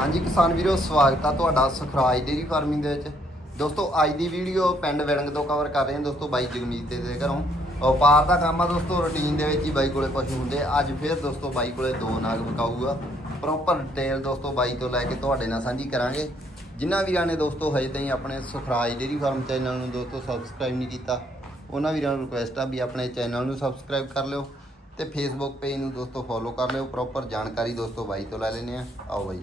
ਹਾਂਜੀ ਕਿਸਾਨ ਵੀਰੋ, ਸਵਾਗਤ ਆ ਤੁਹਾਡਾ ਸੁਖਰਾਜ ਡੇਰੀ ਫਾਰਮਿੰਗ ਦੇ ਵਿੱਚ। ਦੋਸਤੋ, ਅੱਜ ਦੀ ਵੀਡੀਓ ਪਿੰਡ ਵਿਲੰਗ ਤੋਂ ਕਵਰ ਕਰ ਰਹੇ ਹਾਂ ਦੋਸਤੋ ਬਾਈ ਜਗਮੀਤ ਦੇ ਘਰੋਂ। ਵਪਾਰ ਦਾ ਕੰਮ ਆ ਦੋਸਤੋ ਰੁਟੀਨ ਦੇ ਵਿੱਚ ਹੀ ਬਾਈ ਕੋਲੇ ਪਸ਼ੂ ਹੁੰਦੇ ਅੱਜ ਫਿਰ ਦੋਸਤੋ ਬਾਈ ਕੋਲੇ ਦੋ ਨਾਗ ਵਿਕਾਊਗਾ ਪ੍ਰੋਪਰ ਡਿਟੇਲ ਦੋਸਤੋ ਬਾਈ ਤੋਂ ਲੈ ਕੇ ਤੁਹਾਡੇ ਨਾਲ ਸਾਂਝੀ ਕਰਾਂਗੇ। ਜਿਨ੍ਹਾਂ ਵੀਰਾਂ ਨੇ ਦੋਸਤੋ ਹਜੇ ਤਾਈਂ ਆਪਣੇ ਸੁਖਰਾਜ ਡੇਰੀ ਫਾਰਮ ਚੈਨਲ ਨੂੰ ਦੋਸਤੋ ਸਬਸਕ੍ਰਾਈਬ ਨਹੀਂ ਕੀਤਾ, ਉਹਨਾਂ ਵੀਰਾਂ ਨੂੰ ਰਿਕੁਐਸਟ ਆ ਵੀ ਆਪਣੇ ਚੈਨਲ ਨੂੰ ਸਬਸਕ੍ਰਾਈਬ ਕਰ ਲਿਓ ਤੇ ਫੇਸਬੁੱਕ ਪੇਜ ਨੂੰ ਦੋਸਤੋ ਫੋਲੋ ਕਰ ਲਿਓ। ਪ੍ਰੋਪਰ ਜਾਣਕਾਰੀ ਦੋਸਤੋ ਬਾਈ ਤੋਂ ਲੈ ਲੈਨੇ ਆ ਆਓ ਬਾਈ।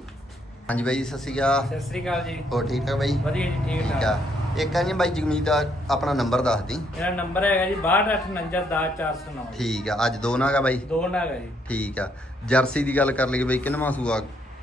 ਹਾਂਜੀ ਬਾਈ ਸਤਿ ਸ਼੍ਰੀ ਅਕਾਲ। ਸਤਿ ਸ੍ਰੀ ਅਕਾਲ ਜੀ। ਹੋਰ ਠੀਕ ਠਾਕ ਬਾਈ? ਵਧੀਆ ਜੀ ਠੀਕ ਠੀਕ ਆ। ਇੱਕ ਆ ਜੀ ਬਾਈ ਜਗਮੀਤ ਦਾ ਆਪਣਾ ਨੰਬਰ ਦੱਸ ਦੀ। ਮੇਰਾ ਨੰਬਰ ਹੈਗਾ ਜੀ 6259104409 ਠੀਕ ਆ ਅੱਜ ਦੋ ਨਾਗਾ ਬਾਈ? ਦੋ ਨਾਗ ਹੈ ਜੀ। ਠੀਕ ਆ। ਜਰਸੀ ਦੀ ਗੱਲ ਕਰ ਲਈਏ ਬਾਈ ਕਿੰਨਵਾਂ ਸੂਆ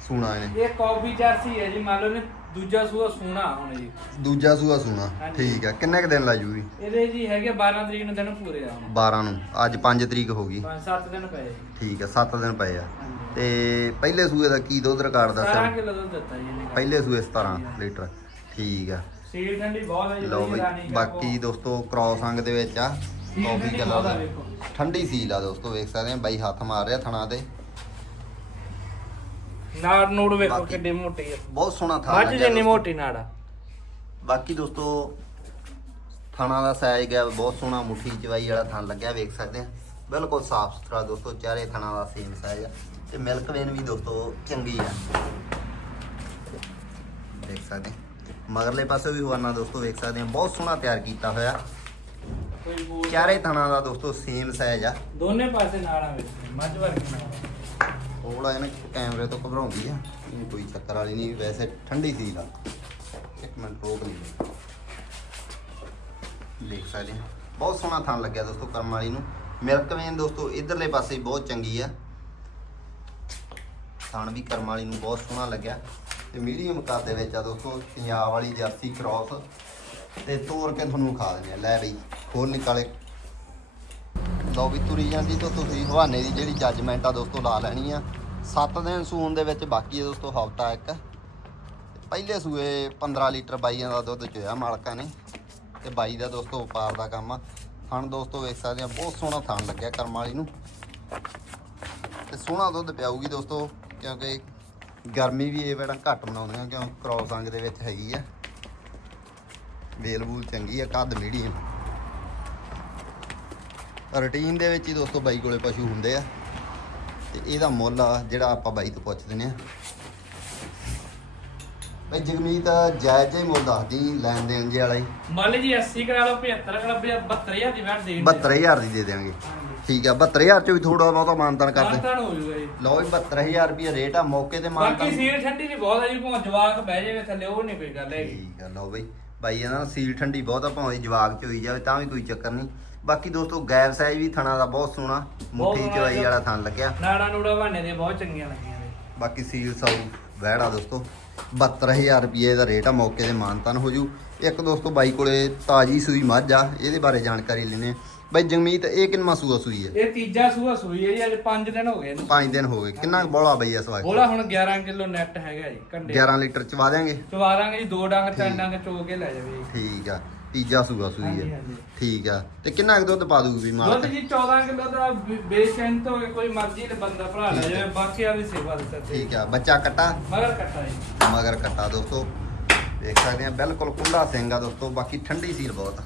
ਸੂਣਾ ਇਹਨੇ? ਇਹ ਕਾਫੀ ਜਰਸੀ ਹੈ ਜੀ ਮੰਨ ਲਓ ਨੇ ਦੂਜਾ ਸੂਆ ਸੋਨਾ ਹੁਣ ਜੀ ਦੂਜਾ ਸੂਆ ਸੂਣਾ ਹਾਂਜੀ। ਠੀਕ ਆ। ਕਿੰਨੇ ਕ ਦਿਨ ਲਾਜੂਗੀ ਇਹਦੇ ਜੀ ਹੈਗੇ 12 ਤਰੀਕ ਨੂੰ ਦਿਨ ਪੂਰੇ ਆ ਹੁਣ। 12 ਨੂੰ। ਅੱਜ 5 ਤਰੀਕ ਹੋ ਗਈ। 5-7 ਦਿਨ ਪਏ ਜੀ। ਠੀਕ ਆ 7 ਦਿਨ ਪਏ ਆ। ਹਾਂਜੀ। ਤੇ ਪਹਿਲੇ ਸੂਏ ਦਾ ਕੀ ਦੁੱਧ ਰਿਕਾਰਡ 17 ਦੱਸਿਆ ਕਿਲੋ ਦੁੱਧ ਦਿੱਤਾ ਜੀ ਇਹਨੇ। ਪਹਿਲੇ ਸੂਏ 17 ਲੀਟਰ। ਠੀਕ ਆ। ਸੀਲ ਠੰਡੀ ਬਹੁਤ ਹੈ ਜੀ ਲਓ ਬਈ ਬਾਕੀ ਦੋਸਤੋ ਕ੍ਰੋਸ ਅੰਗ ਦੇ ਵਿੱਚ ਆ। ਕਾਫੀ ਕਲਰ ਠੰਡੀ ਸੀਲ ਆ ਦੋਸਤੋ ਵੇਖ ਸਕਦੇ ਆ। ਬਾਈ ਹੱਥ ਮਾਰ ਰਿਹਾ ਥਣਾ ਤੇ। ਨਾੜ ਨੂੜ ਵੇਖੋ ਬਾਕੀ- ਕਿੱਡੀ ਮੋਟੀ ਹੈ ਬਹੁਤ ਸੋਹਣਾ ਥਾਂ ਮੱਝ ਜਿੰਨੀ। ਮੋਟੀ ਨਾੜ ਆ। ਬਾਕੀ ਦੋਸਤੋ ਥਾਣਾ ਦਾ ਸਾਈਜ਼ ਗਿਆ ਬਹੁਤ ਸੋਹਣਾ ਮੁੱਠੀ ਚਵਾਈ ਵਾਲਾ ਥਣ ਲੱਗਿਆ ਵੇਖ ਸਕਦੇ ਆ। ਬਿਲਕੁਲ ਸਾਫ਼ ਸੁਥਰਾ ਦੋਸਤੋ ਚਾਰੇ ਥਾਣਾ ਦਾ ਸੇਮ ਸਾਈਜ਼ ਆ। ਤੇ ਮਿਲਕ ਵੇਨ ਵੀ ਦੋਸਤੋ ਚੰਗੀ ਆ। ਦੇਖ ਸਕਦੇ ਆ। ਮਗਰਲੇ ਪਾਸੇ ਵੀ ਹਵਾਨਾ ਦੋਸਤੋ ਵੇਖ ਸਕਦੇ ਆ। ਬਹੁਤ ਸੋਹਣਾ ਤਿਆਰ ਕੀਤਾ ਹੋਇਆ। ਕੋਈ ਬੋਲ ਚਾਰੇ ਥਾਣਾ ਦਾ ਦੋਸਤੋ ਸੇਮ ਸਾਈਜ਼ ਆ। ਦੋਨੇ ਪਾਸੇ ਨਾੜਾਂ ਵਿੱਚ ਮੱਝ ਵਰਗੀ ਨਾੜ ਥੋੜਾ ਇਹਨਾਂ ਕੈਮਰੇ ਤੋਂ ਘਬਰਾਉਂਦੀ ਆ ਇਹ ਕੋਈ ਚੱਕਰ ਵਾਲੀ ਨਹੀਂ, ਵੈਸੇ ਠੰਡੀ ਸੀ ਲਾ ਇੱਕ ਮਿੰਟ ਰੋਕ ਨਹੀਂ ਦੇਖ ਸਕਦੇ ਆ। ਬਹੁਤ ਸੋਹਣਾ ਥਾਂ ਲੱਗਿਆ ਦੋਸਤੋ ਕਰਮ ਵਾਲੀ ਨੂੰ। ਮਿਲਕ ਵੇਨ ਦੋਸਤੋ, ਇਧਰਲੇ ਪਾਸੇ ਬਹੁਤ ਚੰਗੀ ਆ। ਥਣ ਵੀ ਕਰਮ ਵਾਲੀ ਨੂੰ ਬਹੁਤ ਸੋਹਣਾ ਲੱਗਿਆ। ਤੇ ਮੀਡੀਅਮ ਕੱਦ ਦੇ ਵਿੱਚ ਆ ਦੋਸਤੋ, ਪੰਜਾਬ ਵਾਲੀ ਜਰਸੀ ਕ੍ਰਾਸ ਤੇ ਤੋੜ ਕੇ ਤੁਹਾਨੂੰ ਖਾ ਦਿੰਦੇ ਆ। ਲੈ ਬਈ ਹੋਰ ਨਿਕਾਲੇ। ਲਓ ਵੀ ਤੁਰੀ ਜਾਂਦੀ ਤਾਂ ਤੁਸੀਂ ਹਵਾਨੇ ਦੀ ਜਿਹੜੀ ਜੱਜਮੈਂਟ ਆ ਦੋਸਤੋ ਲਾ ਲੈਣੀ ਆ। 7 ਦਿਨ ਸੂਣ ਦੇ ਵਿੱਚ ਬਾਕੀ ਹੈ ਦੋਸਤੋ ਹਫਤਾ ਇੱਕ। ਪਹਿਲੇ ਸੂਏ 15 ਲੀਟਰ ਬਾਈਆਂ ਦਾ ਦੁੱਧ ਚੋਇਆ ਮਾਲਕਾਂ ਨੇ ਤੇ ਬਾਈ ਦਾ ਦੋਸਤੋ ਵਪਾਰ ਦਾ ਕੰਮ ਆ। ਥਣ ਦੋਸਤੋ ਵੇਖ ਸਕਦੇ ਆ, ਬਹੁਤ ਸੋਹਣਾ ਥਣ ਲੱਗਿਆ ਕਰਮ ਵਾਲੀ ਨੂੰ। ਤੇ ਸੋਹਣਾ ਦੁੱਧ ਪਿਆਊਗੀ ਦੋਸਤੋ, ਕਿਉਂਕਿ ਗਰਮੀ ਵੀ ਇਹ ਵੇੜਾ ਘੱਟ ਬਣਾਉਂਦੀਆਂ ਕਿਉਂ? ਕ੍ਰੋਸ ਅੰਗ ਦੇ ਵਿੱਚ ਹੈਗੀ ਆ। ਵੇਲ ਵੂਲ ਚੰਗੀ ਆ, ਕੱਦ ਮੀਡੀਅਮ। ਰੂਟੀਨ ਦੇ ਵਿੱਚ ਹੀ ਦੋਸਤੋ ਬਾਈ ਕੋਲੇ ਪਸ਼ੂ ਹੁੰਦੇ ਆ। ਤੇ ਇਹਦਾ ਮੁੱਲ ਆ ਜਿਹੜਾ ਆਪਾਂ ਬਾਈ ਤੋਂ ਪੁੱਛਦੇ ਨੇ ਬਾਈ ਜਗਮੀਤ ਜਾਇਜ਼ ਜਿਹਾ ਹੀ ਮੁੱਲ ਦੱਸਦੀ ਲੈਣ ਦੇਣ ਜੇ ਵਾਲਾ ਹੀ। ਮੰਨ ਜੀ 80 ਕਰਾ ਲਓ 75 ਕਰਾ ਲਓ 72000 ਦੀ ਵੈਟ ਦੇ 72000 ਦੀ ਦੇ ਦੇਵਾਂਗੇ ਠੀਕ ਆ 72000 ਚ ਵੀ ਥੋੜਾ ਬਹੁਤਾ ਮਾਨਤਾਨ ਕਰਦੇ ਮਾਨਤਾਨ ਹੋ ਜੂਗਾ ਜੀ। ਲਓ ਜੀ 72000 ਰੁਪਏ ਰੇਟ ਆ ਮੌਕੇ ਤੇ ਬਾਕੀ ਮਾਨਤਾਨ। ਸੀਲ ਠੰਡੀ ਵੀ ਬਹੁਤ ਹੈ ਜੀ ਭਾਵੇਂ ਜਵਾਕ ਬਹਿ ਜਾਵੇ ਥੱਲੇ ਉਹ ਨਹੀਂ ਕੋਈ ਗੱਲ ਹੈਗੀ। ਠੀਕ ਆ ਲਓ ਬਈ। ਬਾਈ ਇਹਨਾਂ ਨਾਲ ਸੀਲ ਠੰਡੀ ਬਹੁਤਾ ਭਾਵੇਂ ਜਵਾਗ ਚ ਹੋਈ ਜਾਵੇ ਤਾਂ ਵੀ ਕੋਈ ਚੱਕਰ ਨਹੀਂ। ਬਾਕੀ ਦੋਸਤੋ ਗੈਰ ਸਾਈਜ਼ ਵੀ ਥਣਾ ਦਾ ਬਹੁਤ ਸੋਹਣਾ ਮੁੱਠੀ ਸੋਹਣਾ ਚਵਾਈ। ਵਾਲਾ ਥਣ ਲੱਗਿਆ। ਨਾੜਾ ਨੂੜਾ ਬਹਾਨੇ ਦੇ ਬਹੁਤ ਚੰਗੀਆਂ ਲੱਗੀਆਂ ਨੇ। ਬਾਕੀ ਸੀਲ ਸਾਊ ਵਹਿੜਾ ਦੋਸਤੋ 72000 ਰੁਪਏ ਦਾ ਰੇਟ ਆ ਮੌਕੇ ਤੇ ਮਾਨਤਾਨ ਹੋ ਜੂ। ਇੱਕ ਦੋਸਤੋ ਬਾਈ ਕੋਲੇ ਤਾਜੀ ਸੂਈ ਮੱਝ ਆ ਇਹਦੇ ਬਾਰੇ ਜਾਣਕਾਰੀ ਲੈਣੇ ਬਾਈ ਜਗਮੀਤ ਇਹ ਕਿੰਨਾ ਸੂਆ ਸੂਈ ਹੈ? ਇਹ ਤੀਜਾ ਸੂਆ ਸੂਈ ਹੈ ਜੀ ਅੱਜ 5 ਦਿਨ ਹੋ ਗਏ ਇਹਨੂੰ। 5 ਦਿਨ ਹੋ ਗਏ। ਕਿੰਨਾ ਕੁ ਬੋਲਾ ਬਈ ਇਸ ਵਾਰ ਬੋਲਾ ਹੁਣ 11 ਕਿਲੋ ਨੈਟ ਹੈਗਾ ਜੀ ਕੰਡੇ 11 ਲੀਟਰ ਚਵਾ ਦਿਆਂਗੇ? ਚਵਾ ਦਾਂਗੇ ਜੀ ਦੋ ਡੰਗ ਤਿੰਨ। ਡੰਗ ਚੋ ਕੇ ਲੈ ਜਾਵੇ। ਠੀਕ ਆ ਤੀਜਾ ਸੂਆ ਸੂਈ ਹੈ। ਠੀਕ ਆ ਤੇ ਕਿੰਨਾ ਕੁ ਦੁੱਧ ਪਾ ਦੂਗੀ ਵੀ ਦੁੱਧ ਜੀ 14 ਕਿਲੋ ਦਾ ਬੇਸ਼ੰਤ ਹੋਵੇ ਕੋਈ ਮਰਜ਼ੀ ਤੇ ਬੰਦਾ ਭਰਾ ਲੈ ਹੈ। ਜਾਵੇ ਬਾਕੀ ਆ ਵੀ ਸੇਵਾ ਦੇ ਸਕਦੇ ਠੀਕ ਆ ਬੱਚਾ ਕੱਟਾ? ਮਗਰ ਕੱਟਾ ਜੀ। ਮਗਰ ਕੱਟਾ ਦੋਸਤੋ। ਦੇਖ ਸਕਦੇ ਆ ਬਿਲਕੁਲ ਕੁੰਡਾ ਸਿੰਘ ਆ ਦੋਸਤੋ ਬਾਕੀ ਠੰਡੀ ਸੀਲ ਬਹੁਤ ਆ।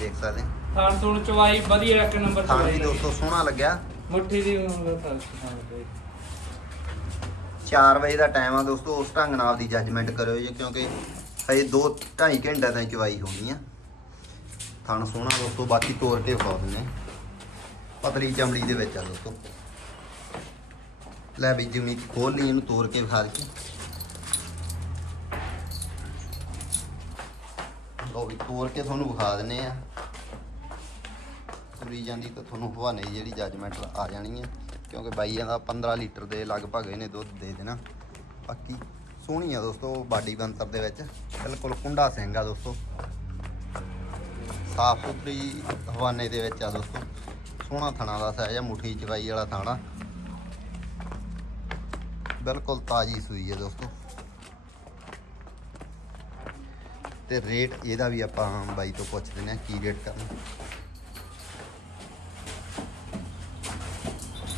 ਦੇਖ ਸਕਦੇ ਆ ਥਾਣ ਥੂਣ ਚਵਾਈ ਵਧੀਆ ਇੱਕ ਨੰਬਰ ਥਾਣ ਵੀ ਚਵਾਈ ਦੋਸਤੋ ਸੋਹਣਾ ਲੱਗਿਆ। ਮੁੱਠੀ ਦੀ ਉਂਗਲ ਤੱਕ ਥਾਣ ਤੇ 4 ਵਜੇ ਦਾ ਟਾਈਮ ਆ ਦੋਸਤੋ ਉਸ ਢੰਗ ਨਾਲ ਦੀ ਜੱਜਮੈਂਟ ਕਰਿਓ ਜੀ ਕਿਉਂਕਿ ਹਜੇ 2 2.5 ਘੰਟੇ ਤਾਈਂ ਚਵਾਈ ਹੋਣੀ ਆ। ਥਣ ਸੋਹਣਾ ਦੋਸਤੋ ਬਾਕੀ ਤੋੜ ਕੇ ਵਿਖਾ ਦਿੰਦੇ। ਪਤਲੀ ਚਮੜੀ ਦੇ ਵਿੱਚ ਆ ਦੋਸਤੋ। ਲੈ ਵੀ ਜਿੰਨੀ ਖੋਲ ਲਈ ਇਹਨੂੰ ਤੋੜ ਕੇ ਵਿਖਾ ਦਈਏ। ਲਓ ਵੀ ਤੋੜ ਕੇ ਤੁਹਾਨੂੰ ਵਿਖਾ ਦਿੰਨੇ ਆ। ਤੁਰੀ ਜਾਂਦੀ ਤਾਂ ਤੁਹਾਨੂੰ ਹਵਾਨੇ ਦੀ ਜਿਹੜੀ ਜੱਜਮੈਂਟ ਆ ਜਾਣੀ ਹੈ ਕਿਉਂਕਿ ਬਾਈਆਂ ਦਾ 15 ਲੀਟਰ ਦੇ ਲਗਭਗ ਇਹਨੇ ਦੁੱਧ ਦੇ ਦੇਣਾ। ਬਾਕੀ ਸੋਹਣੀ ਆ ਦੋਸਤੋ ਬਾਡੀ ਬੰਤਰ ਦੇ ਵਿੱਚ। ਬਿਲਕੁਲ ਕੁੰਡਾ ਸਿੰਘ ਆ ਦੋਸਤੋ। ਸਾਫ਼ ਸੁਥਰੀ ਹਵਾਨੇ ਦੇ ਵਿੱਚ ਆ ਦੋਸਤੋ। ਸੋਹਣਾ ਥਣਾ ਦਾ ਸਾਈਜ਼ ਆ, ਮੁੱਠੀ ਚਵਾਈ ਵਾਲਾ ਥਾਣਾ। ਬਿਲਕੁਲ ਤਾਜੀ ਸੂਈ ਹੈ ਦੋਸਤੋ। ਤੇ ਰੇਟ ਇਹਦਾ ਵੀ ਆਪਾਂ ਬਾਈ ਤੋਂ ਪੁੱਛਦੇ ਨੇ ਕੀ ਰੇਟ ਕਰਨਾ।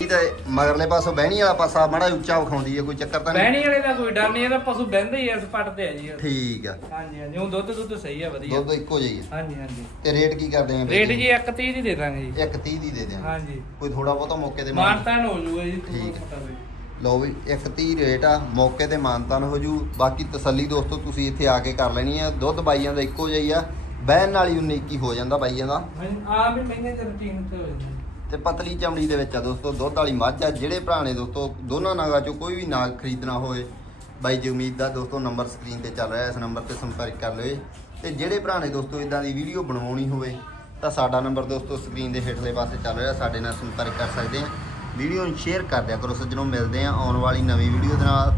ਇਹ ਤਾਂ ਮਗਰਲੇ ਪਾਸੋਂ ਬਹਿਣੀ ਵਾਲਾ ਪਾਸਾ ਮਾੜਾ ਉੱਚਾ ਵਿਖਾਉਂਦੀ ਹੈ ਕੋਈ ਚੱਕਰ ਤਾਂ ਨਹੀਂ? ਬਹਿਣੀ ਵਾਲੇ ਦਾ ਕੋਈ ਡਰ ਨਹੀਂ ਇਹਦਾ ਪਸ਼ੂ ਬਹਿੰਦੇ ਹੀ ਆ ਇਸ ਪੱਟ ਤੇ ਆ ਜੀ। ਠੀਕ ਆ। ਹਾਂਜੀ ਹਾਂਜੀ ਉਹ ਦੁੱਧ ਦੁੱਧ ਸਹੀ ਆ ਵਧੀਆ। ਦੁੱਧ ਇੱਕੋ ਜਿਹੀ ਆ। ਹਾਂਜੀ ਹਾਂਜੀ। ਤੇ ਰੇਟ ਕੀ ਕਰਦੇ ਆ ਰੇਟ ਜੀ 130 ਦੀ ਦੇ ਦਾਂਗੇ ਜੀ। 130 ਦੀ ਦੇ ਦਿਆਂਗੇ। ਹਾਂਜੀ। ਕੋਈ ਥੋੜਾ ਬਹੁਤਾ ਮੌਕੇ ਤੇ ਮਾਨ ਮਾਨਤਾਨ ਹੋ ਜੂਗਾ ਜੀ ਤੁਹਾਨੂੰ ਹੈ। ਪਤਾ ਵੀ ਲਓ ਵੀ 130 ਰੇਟ ਆ ਮੌਕੇ ਤੇ ਮਾਨਤਾਨ ਹੋ ਜੂ। ਬਾਕੀ ਤਸੱਲੀ ਦੋਸਤੋ ਤੁਸੀਂ ਇੱਥੇ ਆ ਕੇ ਕਰ ਲੈਣੀ ਆ। ਦੁੱਧ ਬਾਈਆਂ ਦਾ ਇੱਕੋ ਜਿਹਾ ਹੀ ਆ। ਬਹਿਣ ਨਾਲ ਹੀ 19 ਕੀ ਹੋ ਜਾਂਦਾ ਬਾਈਆਂ ਦਾ। ਆ ਵੀ ਮਹੀਨੇ ਦੇ ਰੁਟੀਨ ਤੇ ਹੋ ਜਾਂਦਾ। ਤੇ ਪਤਲੀ ਚਮੜੀ ਦੇ ਵਿੱਚ ਆ ਦੋਸਤੋ ਦੁੱਧ ਵਾਲੀ ਮੱਝ ਆ। ਜਿਹੜੇ ਭਰਾ ਨੇ ਦੋਸਤੋ ਦੋਨਾਂ ਨਾਗਾ ਚੋਂ ਕੋਈ ਵੀ ਨਾਗ ਖਰੀਦਣਾ ਹੋਵੇ ਬਾਈ ਜਗਮੀਤ ਦਾ ਦੋਸਤੋ ਨੰਬਰ ਸਕਰੀਨ ਤੇ ਚੱਲ ਰਿਹਾ। ਇਸ ਨੰਬਰ ਤੇ ਸੰਪਰਕ ਕਰ ਲਿਓ ਤੇ ਜਿਹੜੇ ਭਰਾ ਨੇ ਦੋਸਤੋ ਇਦਾਂ ਦੀ ਵੀਡੀਓ ਬਣਵਾਉਣੀ ਹੋਵੇ ਤਾਂ ਸਾਡਾ ਨੰਬਰ ਦੋਸਤੋ ਸਕਰੀਨ ਦੇ ਹੇਠਲੇ ਪਾਸੇ ਚੱਲ ਰਿਹਾ। ਸਾਡੇ ਨਾਲ ਸੰਪਰਕ ਕਰ ਸਕਦੇ ਆ। ਵੀਡੀਓ ਨੂੰ ਸ਼ੇਅਰ ਕਰ ਦਿਆ ਕਰੋ ਸੱਜਣੋਂ, ਮਿਲਦੇ ਆ ਆਉਣ ਵਾਲੀ ਨਵੀਂ ਵੀਡੀਓ ਦੇ ਨਾਲ।